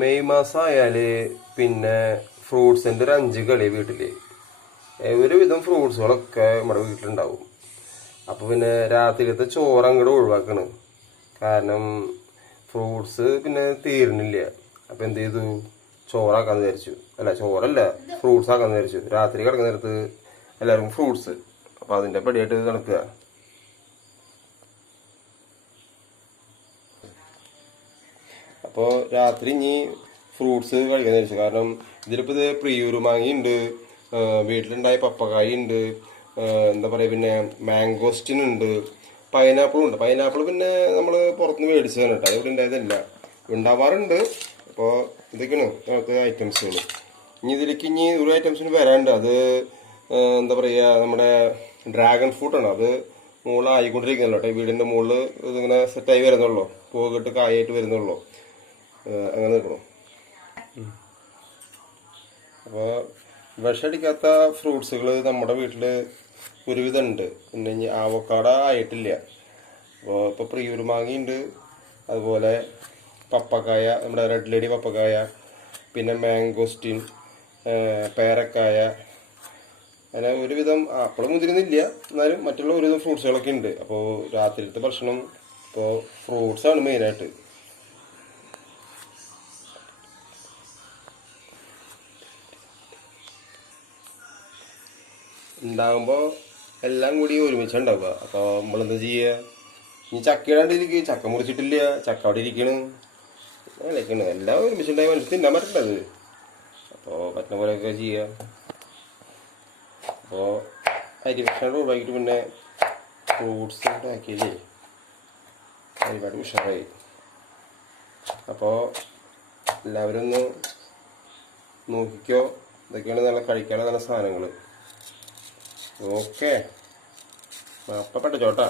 May മാസം ആയാൽ പിന്നെ ഫ്രൂട്ട്സിൻ്റെ ഒരു 5 കളി വീട്ടിൽ ഒരുവിധം ഫ്രൂട്ട്സുകളൊക്കെ നമ്മുടെ വീട്ടിലുണ്ടാവും. അപ്പോൾ പിന്നെ രാത്രിയിലത്തെ ചോറ് അങ്ങോട്ട് ഒഴിവാക്കണം. കാരണം ഫ്രൂട്ട്സ് പിന്നെ തീരുന്നില്ല. അപ്പോൾ എന്ത് ചെയ്തു, ചോറാക്കാന്ന് വിചാരിച്ചു. അല്ല, ചോറല്ല, ഫ്രൂട്ട്സ് ആക്കാന്ന് വിചാരിച്ചു. രാത്രി കിടക്കുന്ന നേരത്ത് എല്ലാവർക്കും ഫ്രൂട്ട്സ്. അപ്പോൾ അതിൻ്റെ പടിയായിട്ട് നടക്കുക. അപ്പോൾ രാത്രി ഇനി ഫ്രൂട്ട്സ് കഴിക്കാൻ വിചാരിച്ചു. കാരണം ഇതിലിപ്പോൾ ഇത് പ്രിയൂരുമാങ്ങയുണ്ട്, വീട്ടിലുണ്ടായ പപ്പക്കായ ഉണ്ട്, എന്താ പറയുക, പിന്നെ മാംഗോസ്റ്റിൻ ഉണ്ട്, പൈനാപ്പിളും ഉണ്ട്. പൈനാപ്പിൾ പിന്നെ നമ്മൾ പുറത്തുനിന്ന് മേടിച്ചതാണ് കേട്ടോ, ഇവിടെ ഉണ്ടായതല്ല, ഉണ്ടാവാറുണ്ട്. അപ്പോൾ ഇതൊക്കെയാണ് നമുക്ക് ഐറ്റംസുകൾ. ഇനി ഒരു ഐറ്റംസിന് വരാനുണ്ട്. അത് എന്താ പറയുക, നമ്മുടെ ഡ്രാഗൺ ഫ്രൂട്ടാണ്. അത് മുകളിലായിക്കൊണ്ടിരിക്കുന്നല്ലോ കേട്ടോ. വീടിൻ്റെ മുകളിൽ ഇതിങ്ങനെ സെറ്റായി വരുന്നുള്ളൂ, പൂവിട്ട് കായായിട്ട് വരുന്നുള്ളൂ. അങ്ങനെ നിൽക്കണം. അപ്പോൾ വിഷമടിക്കാത്ത ഫ്രൂട്ട്സുകൾ നമ്മുടെ വീട്ടിൽ ഒരുവിധം ഉണ്ട്. പിന്നെ ഇനി ആവക്കാട ആയിട്ടില്ല. ഇപ്പോൾ പ്രിയൂർ മാങ്ങയുണ്ട്, അതുപോലെ പപ്പക്കായ, നമ്മുടെ റെഡ് ലേഡി പപ്പക്കായ, പിന്നെ മാംഗോസ്റ്റിൻ, പേരക്കായ, അങ്ങനെ ഒരുവിധം ആപ്പിൾ മുതിരുന്നില്ല, എന്നാലും മറ്റുള്ള ഒരുവിധം ഫ്രൂട്ട്സുകളൊക്കെ ഉണ്ട്. അപ്പോൾ രാത്രിയിലത്തെ ഭക്ഷണം ഇപ്പോൾ ഫ്രൂട്ട്സാണ് മെയിനായിട്ട്. ഉണ്ടാകുമ്പോൾ എല്ലാം കൂടി ഒരുമിച്ചുണ്ടാവുക. അപ്പോൾ നമ്മളെന്താ ചെയ്യുക, ഇനി ചക്ക ഇടാണ്ടിരിക്കുക, ചക്ക മുറിച്ചിട്ടില്ല, ചക്ക അവിടെ ഇരിക്കണം, അങ്ങനെയൊക്കെയാണ്. എല്ലാം ഒരുമിച്ചുണ്ടായി മനുഷ്യൻ തിന്നാൻ പറ്റേണ്ടത്. അപ്പോൾ പറ്റുന്ന പോലെയൊക്കെ ചെയ്യുക. അപ്പോൾ അരി ഭക്ഷണം ഒഴിവാക്കിയിട്ട് പിന്നെ ഫ്രൂട്ട്സ് ആക്കിയില്ലേ ഒരുപാട് ഉഷാറായി. അപ്പോൾ എല്ലാവരും ഒന്ന് നോക്കിക്കോ. ഇതൊക്കെയാണ് നല്ല കഴിക്കാനുള്ള നല്ല സാധനങ്ങൾ. ഓക്കെ, അപ്പം പറ്റച്ചോട്ടാ.